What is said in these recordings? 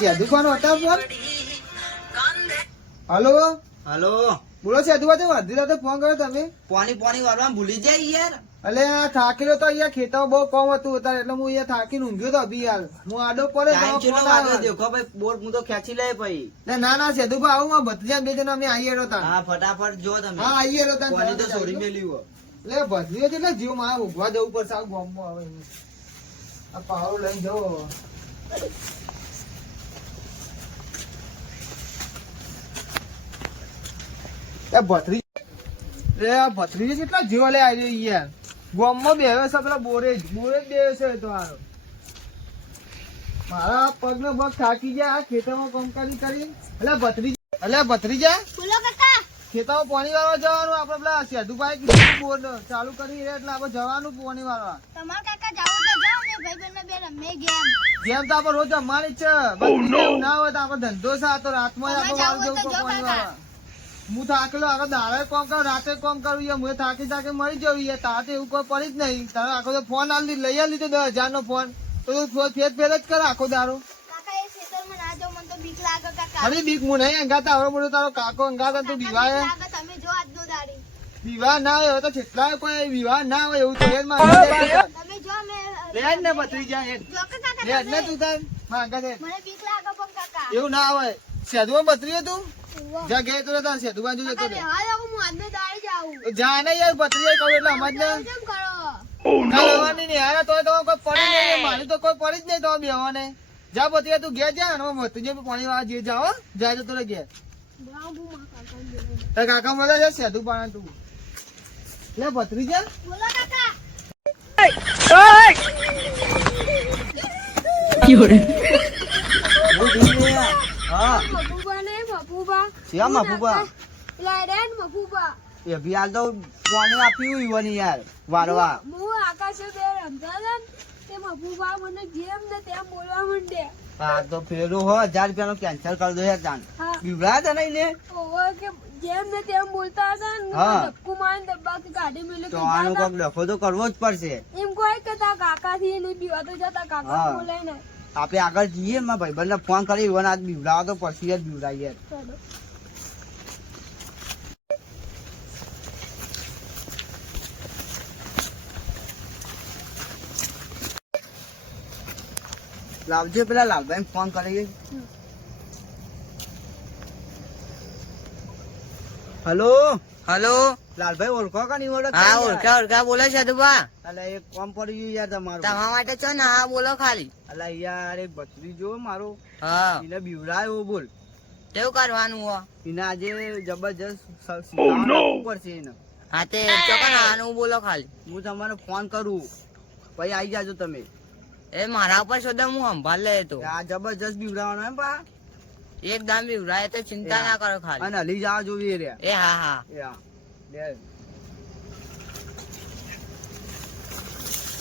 લે, સેદુભાઈનો હતા phone? Hello? Hello. બોલો સેદુભાઈ અડધી રાતે ફોન કર્યો તમે. પોની પોની વારવા ભૂલી જાય યાર. અલે આ થાકેલો તો અહીંયા ખેતરમાં બહુ કમ હતું અત્યારે એટલે હું અહીંયા થાકીને ઊંઘ્યો તો અભી યાર. હું આડો પડે. દેખો ભાઈ બોર હું તો ખેંચી લે ભાઈ. ના ના સેદુભાઈ આવું માં ભત્રીજા બે જણા અમે આવીએ રહ્યો હા ફટાફટ જો તમે. હા આવીએ રહ્યો તા. તો છોડી મેલી હો. લે ભત્રીજો એટલે જીવમાં ઉભવા જવું પડશે આ ગામમાં આવે. આ પાવડો લઈ જવો. એ ભત્રી એ ભત્રી કેટલા જીવ લે આવી યાર. ગામમાં બેવે છે પેલા બોરે જ બોરે જ બેવે છે તો આરો મારા પગનો પગ થાકી ગયા આ ખેતરમાં કંકાલી કરી એટલે ભત્રી એટલે ભત્રીજા બોલો કાકા. ખેતરમાં પાણી વાળવા જવાનું? આપણે પેલા સેધુભાઈ બોર ચાલુ કરી રહ્યા એટલે આપણે જવાનું પાણી વાળવા. તમાર કાકા જાવ તો જાવ ને ભાઈ બંને બે રમે ગેમ. જેમ તો આપણે રોજ જમવાની જ છે. ના હોય તો આપણો ધંધો છે આ તો રાતમાં જ આપણે જાવું તો જવું પડે પાણી વાળવા. હું થાકેલો આખો દાડે કોમ કરું રાતે કોમ કરું યાર હું થાકી થાકી મરી જવું યાર તારે તો એવું કોઈ પડી જ નહીં. તારે આખો તો ફોન આલી દીધો લઈ આલી દીધો દસ હજાર નો ફોન. તો તું ફેર ફેર જ કર આખો દારો કાકા એ ખેતરમાં ના જાવ મને તો બીક લાગે કાકા. અરે બીક હું નહીં અંગાતા આવડો મોટો તારો કાકો અંગાતા તું કાકા, વિવાહ? બીક લાગે તમે જો આજનો દાડી. વિવાહ ના હોય તો કેટલા કોઈ વિવાહ ના હોય એવું તો એ જ મારે તમે જો અમે લે જ ને પતરી જાય હેડ. જો કે કાકા લે જ ને તું તાર માંગા છે મને બીક લાગે પણ કાકા. એવું ના હોય. સેધુમાં બતરી તું? ઉવ્વ. જા ગયા તો તાર દુકાન જોજે તો જા ને યાર બતરી કહું એટલે સમજ ને તમે કેમ કરો કાલ નહીં હારા તો તો કોઈ પડી નહીં મારી તો કોઈ પડી જ નહીં તો બેવાને જા બતરી તું ઘેર જા અને જે પાણી વાળા જે જાઓ જાય તો તોરે ઘેર કાકા બોલો. છે સેધુ પાણા તું લે પતરી જા બોલો કાકા ઓય લે. હા મફુબા ને મફુબા શિયા મફુબા? પેલા રેન મફુબા એ ભી હાલ તો પાણી આપ્યું ઈવોને યાર વારવા? હું આકાશે બે રમતા હતા ને તે મફુબા મને જેમ ને તેમ બોલવા માંડ્યા હા તો ફેરો હો હજાર રૂપિયા નો કેન્સલ કરી દો યાર જાન હા. બીવડા હતા નહીં ને? કે જેમ ને તેમ બોલતા હતા ને. ધક્કુ મારીને કે કાઢી મેલે તો આનો કોક ડખો તો કરવો જ પડશે. એમ કોઈ કે તા કાકા થી નહીં બીવા તો જતા કાકા હા. બોલાય ને. આપણે આગળ જઈએ મારા ભાઈબંધને ફોન કરી ઈવોને આજ બીવડાવો તો પછી જ બીવડાવીએ. લાવજો પેલા લાલભાઈ ફોન કરીએ. હલો? હલો? લાલભાઈ ઓળખો કા નહીં ઓળખો હા ઓળખા ઓળખા. બોલો સદુભા અલા એક કોમ પડી ગયું યાર તમારું. તમારા માટે છો ને હા બોલો ખાલી. અલા યાર એક ભત્રી જો મારો. હા. એને બીવડાયો બોલ. કેવું કરવાનું હો? એને આજે જબરજસ્ત આપવું પડશે એને. હા તે ચોકન આનું બોલો ખાલી. હું તમારે ફોન કરું. પછી આવી જાજો તમે. એ મારા ઉપર શોધે હું સંભાળ લે તો. આ જબરજસ્ત બીવડાવવાનો એમ પા એક દામ બીવરાય તો ચિંતા ના કરો ખાલી. અને હલી જવા જોવી રે રહ્યા. એ હા હા.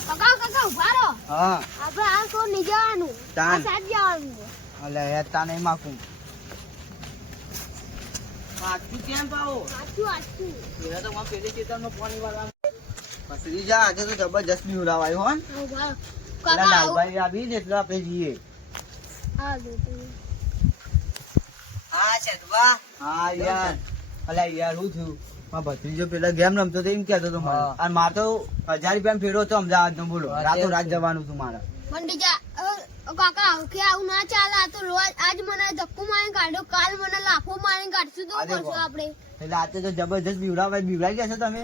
કાકા કાકા ઊભા હા. આપણે આ તો નહીં જવાનું. તાન. સાથ જવાનું અલે હેતા નહીં માકું પાછું કેમ પાવો આટલું આટલું પેલા તો મારા પેલી ખેતરનો પાણી વાળવાનું પસરી જા આજે તો જબરજસ્ત બીવડાવાયો હો ને. હા, ઊભા રહો. પેલા કાકા લાલભાઈ આવી ને એટલે આપણે જઈએ. હા હા યાર. અલા યાર હું થયું? ભત્રીજો પેલા ગેમ રમતો એમ કેતો હતો મને. અને મારે તો હજાર રૂપિયા ફેરો હતો અમદાવાદ નો બોલો. રાતો રાત જવાનું હતું મારે. પણ બીજા કાકા કે આવું ના ચાલે. આ તો રોજ આજ મને ધક્કો મારીને કાઢ્યો. કાલ મને લાફો મારી કાઢશું તો કરશું આપણે. એટલે આજે તો જબરજસ્ત બીવડાવાય બીવડાઈ ગયા છો તમે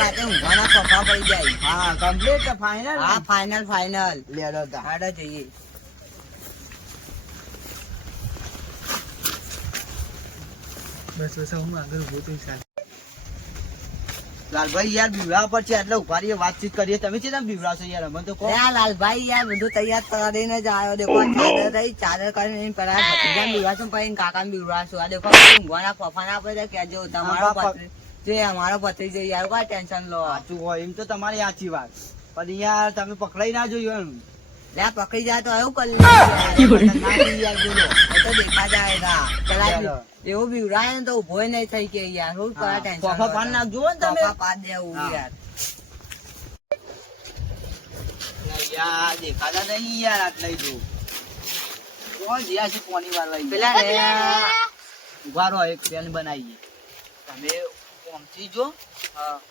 રાતે પપ્પા પડી જાય. હા કમ્પ્લીટ ફાઇનલ હા ફાઇનલ ફાઇનલ લેડો હાડો જઈએ. બસ બસ હું આગળ ઊભો છું સાહેબ લાલભાઈ યાર બીવડા પર છે એટલે ઊભા રહીએ વાતચીત કરીએ. તમે છે તમે બીવડાવશો યાર અમે તો કહો. લાલભાઈ યાર બધું તૈયાર કરીને જ આવ્યો. દેખો ચાદર રહી ચાદર કરીને પેલા ભત્રીજાને બીવડાશું પછી કાકાને બીવડાશું આ દેખો ઊંઘવાના પપ્પા ના પડે કેજો તમારો પત્રી જે અમારો પત્રી યાર કોઈ ટેન્શન લો. સાચું હોય એમ તો તમારી સાચી વાત. પણ યાર તમે પકડાઈ ના જોયું એમ. લે પકડી જાય તો એવું કરી લે. યાર. બોલો. તો દેખા જાયગા પેલા ચાલો. એવું બીવડાય ને તો ઊભો નહીં થઈ કે યાર. શું કરે ટેન્શન પોફા પાન નાખજો હો ને તમે. પાડ દેવું યાર. યાર દેખાતા નહીં યાર આટલા જો કોણ જ્યાં છે કોની વાર લઈ પેલા રે. ઊભા રહો એક પેન બનાવીએ. તમે ઓમથી જો.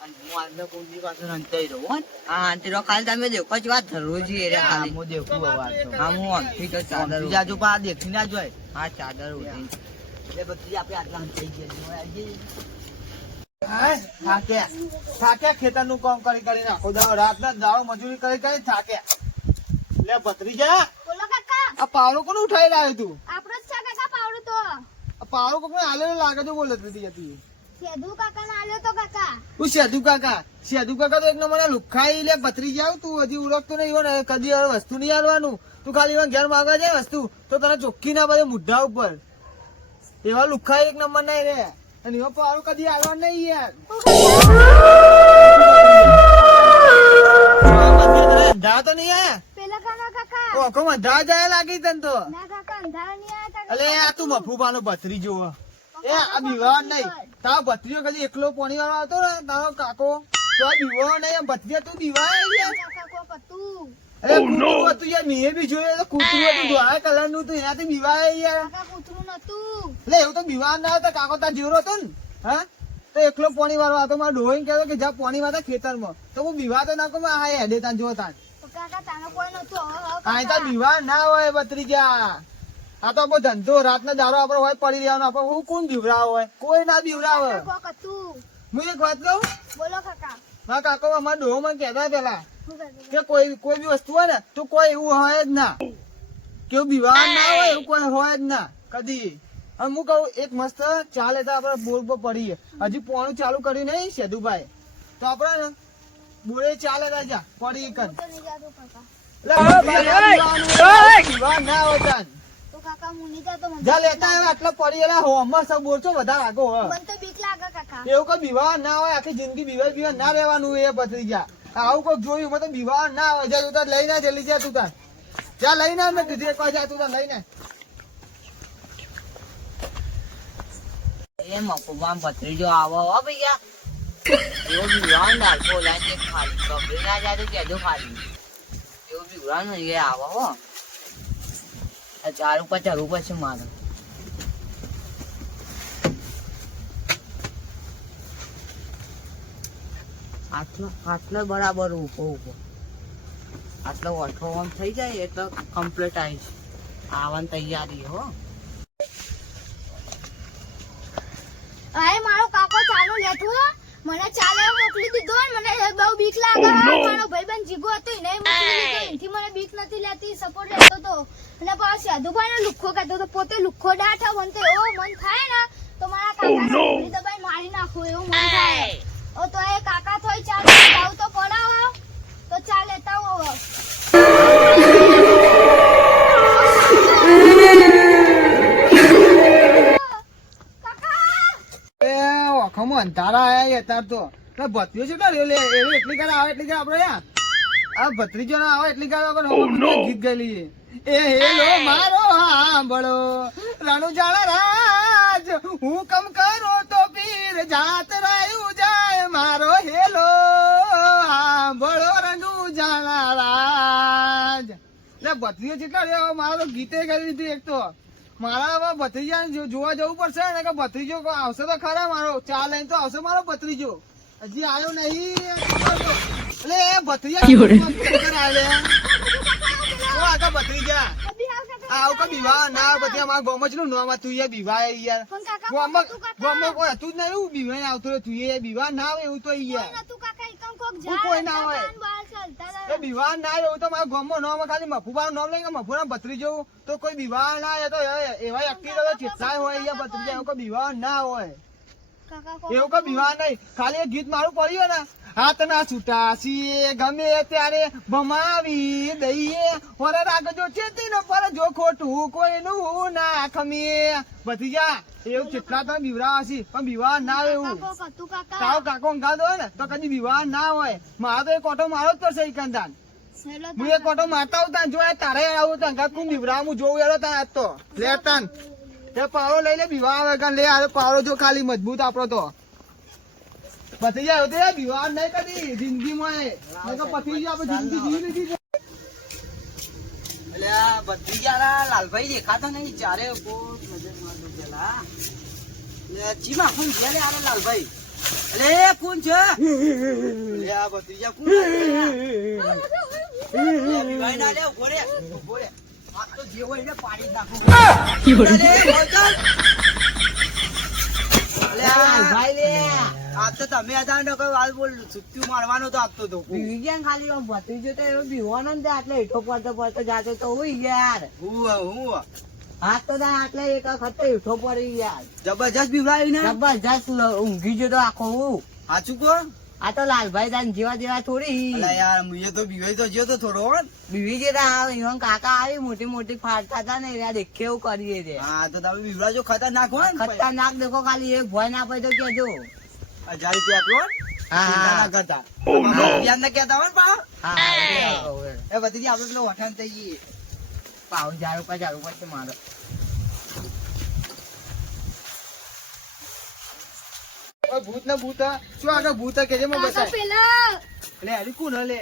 અને હું અંદર કોની પાસે રંચાઈ રહું હો. હા અંતરો કાલ તમે દેખો જ વાત ધરવું જોઈએ રે હા, ખાલી. હું દેખું હા હું તો ચાદર જાજુ દેખી ના જોય હા ચાદર ઉઠી એટલે પછી આપણે આટલા રંચાઈ ગયા છીએ. હવે આજે હાય, થાક્યા થાક્યા ખેતરનું કામ કરી કરીને આખો દાડો રાતના દાડો મજૂરી કરી કરી થાક્યા લે ભત્રીજા બોલો કાકા. આ પાવડો કોને ઉઠાઈ લાવ્યો તું? આપણો જ છે કાકા પાવડો તો. આ પાવડો કોકને આલેલો લાગે તો બોલે હતી હતી સેધુ કાકા ને આલ્યો તો કાકા. તું સેધુ કાકા? સેધુ કાકા તો એક નંબર લુખાઈ લે ભત્રી જાવ તું. હજી ઓળખતો નહીં હોય ને કદી વસ્તુ નહીં આલવાનું તું ખાલી ઘેર માગવા જાય વસ્તુ તો તને ચોખ્ખી ના પડે મુઢા ઉપર. એવા લુખા એક નંબર નહીં રે. અને એવા પારો કદી આલવા નહીં યાર. તો નહીં આયા? પેલા કાકા. જાય લાગી તન તો? ના કાકા અંધારા નહીં આયા અલે આ તું મફુબાનો ભત્રી જોવો એ આ બીવા નહીં. તારો ભત્રીઓ કદી એકલો પોણી વાળો હતો ને? તારો કાકો. તો આ બીવો નહીં આમ ભત્રીજા તું બીવા કોક અરે કૂતરું હતું યાર મેં બી જોયું તો કૂતરું હતું ધોળા કલરનું હતું એનાથી બીવાય યાર. કૂતરું નતું એટલે એવું તો બીવા ના હતા કાકો તાર જીવરો હતો ને હા? તો એકલો પોણી વાળો હતો મારો ડોહીને કહેતો કે જા પોણી વાળા ખેતરમાં. તો હું બીવા તો ના કહું હા હેડે તાન જો તાન. તો કાકા તાનો કોઈ નતું હવે હવે આ તો કાકા બીવા ના હોય બત્રીજા. આ તો આપણો ધંધો રાતના દારો આપણો હોય પડી રહેવાનો આપણે હું કોણ બીવરાવ હોય? કોઈ ના બીવરાવ હોય હું એક વાત કહું? બોલો કાકા. મારા કાકો અમારા ડોહો મને કહેતા પેલા કે કોઈ કોઈ બી વસ્તુ હોય ને તો કોઈ એવું હોય જ ના. કેવું વિવાહ ના હોય એવું કોઈ હોય જ ના. કદી. અને હું કહું એક મસ્ત ચાલે તો આપણે બોર પર પડીએ. હજી પોણું ચાલુ કર્યું નહીં સેધુભાઈ તો આપણે બોરે ચાલે રાજા પડી કર હું તો નહીં જાતો કાકા. વિવાહ ના હોય તાન. તો કાકા હું નહીં જાતો મને જા લેતા આટલા પડી એલા સબ બોર વધારે આગો હોય મને તો બીક લાગે કાકા. એવું કઈ વિવાહ ના હોય આખી જિંદગી વિવાહ વિવાહ ના રહેવાનું એ પથરી જા આવું કોઈ જોયું, મેં તો ના આવે જા તું તાર લઈને જલ્દી જા તું તાર. જા ના, મેં કીધું, એક વાર જા તું તાર લઈને એ મફુમાં ભત્રીજો આવો, હો ભૈયા. ને ખાલી. કબરે ના જાય તો કહેજો ખાલી. એવો બીવડાવ ને એ આવો, હો. ચાર ઉપર ચડવું પડશે મારે. આટલો આટલો બરાબર ઊભો ઊભો આટલો ઓછો ઓમ થઈ જાય એટલે કમ્પ્લીટ આવીશ આવવાની તૈયારી હો. અરે મારો કાકો ચાલુ લેતું મને ચાલે મોકલી દીધો મને બહુ બીક લાગે. મારો ભાઈબંધ જીગો હતો એને મોકલી દીધો. એનથી મને બીક નથી લેતી સપોર્ટ લેતો તો. અને પાછો સાધુભાઈ નો લુખ્ખો કહેતો તો પોતે લુખ્ખો ડાઠ બનતો તો એવો મન થાય ને તો મારા કાકા દબાઈ મારી નાખો એવું મન થાય. ઓ તો એ કાકા થોય ચાલ જાવ તો પડાવો. તો ચાલ લેતા હો કાકા અંધારા આયા અત્યાર તો. તો ભત્રીજો છે રહ્યો લે એવી એટલી કાળ આવે એટલી કાળ આપણે યા આ ભત્રીજો ના આવે એટલી આપણે હમણાં ગયેલી એ હેલો મારો હાંભળો. રાણુ જાણા રાજ હું કમ કરો તો પીર જાત રાયું મારો હેલો હાંભળો રાણુ જાણા રાજ. લે ભત્રીજો કેટલા રહ્યો મારો તો ગીતે કરી દીધી એક તો. મારા હવે ભત્રીજા જોવા જવું પડશે ને કે ભત્રીજો આવશે તો ખરા મારો. ચા લઈને તો આવશે મારો ભત્રીજો હજી આવ્યો નહીં. એટલે એ ભત્રીજા. ભત્રીજા આવ કે બીવા ના પછી અમારા ગોમ છે ને નોમાં તું એ બીવા યાર ગોમ ગોમ કોઈ હતું જ નહીં એવું બીવાઈને આવતો રહ્યો. તું એ બીવા ના આવે એવું તો યાર. કોઈ ના હોય. એ બીવા ના એવું તો મારા ગામમાં નોમાં ખાલી મફુબા નામ લઈને મફુના ભત્રીજો તો કોઈ બીવા ના આવે તો એવા વ્યક્તિ તો ચેતસાય હોય યાર ભત્રીજા એવું કોઈ બીવા ના હોય. એવું કઈ બીવા નહીં. ખાલી ગીત મારું પડ્યું ને. હાથના છૂટાશી ગમે ત્યારે ભમાવી દઈએ. ઓરે રાખજો ચેતીનો પર જો ખોટું કોઈનું ના ખમીએ. ભતીજા એવું કેટલા તમે બીવરા હશી પણ બીવા ના આવે એવું. કાકા કોક હતું કાકા? તાવ કાકો ઊંઘાતો હોય ને તો કદી વિવાહ ના હોય. મારે તો એક ઓટો મારો જ પડશે ઈકંદાન. હું એક ઓટો મારતા આવતા જો તારે આવું તો અંગાત કું બીવરા હું જોઉં એલો તા આજ તો. લે તાન. તે પાવડો લઈ લે વિવાહ આવે કાન લે. આ પાવડો જો ખાલી મજબૂત આપણો તો. પતી જાય તો વિવાહ નહીં કદી. જિંદગીમાં. પતી જાય આપણે જિંદગી જીવી લીધી છે. ભત્રીજાના લાલભાઈ દેખાતા નહીં ચારે બહુ નજર મારતો પેલા. ચીમા કોણ છે લે આરે લાલભાઈ? અલે કોણ છે. લે આ ભત્રીજા કોણ ભાઈ ના લે ઊભો રે ઊભો રે. આ તો જે હોય એને પાડી નાખું. અલે લે. આ તો તમે હતા ને કોઈ વાત બોલ છુટ્ટી મારવાનો તો આપતો તો. બીવી ગયા ખાલી આમ ભત્રીજો તો એવો બીવાનો ને આટલે હેઠો પડતો પડતો જાતો તો હોય યાર. હું હું હાથ તો તાર આટલે એક વખત તો હેઠો પડી યાર. જબરજસ્ત બીવડાવી ને જબરજસ્ત ઊંઘી ગયો તો આખો હું. સાચું કહો? આ તો લાલભાઈ દાન જેવા જેવા થોડી યાર મુએ તો બીવાઈ તો જ્યો તો થોડો. બીવી જેતા આવે ઈવન કાકા આવી મોટી મોટી ફાડતા હતા ને યાર દેખે એવું કરીએ છે. હા તો તમે બીવડાજો ખતરનાક હો ને ખતરનાક દેખો ખાલી એક ભય ના પડે તો કેજો. હજાર રૂપિયા આપો હો. ને. હા. ચિંતા ના. હા કરતા રૂપિયા ના કહેતા હો પા હા હા એ બધી આપણે પેલો વખાણ થઈ ગઈ. પાઉ જારું પર જારું પડશે મારો. ભૂત ના ભૂત. શું આગળ ભૂત કે બતાય પેલા. લે હરી કોણ લે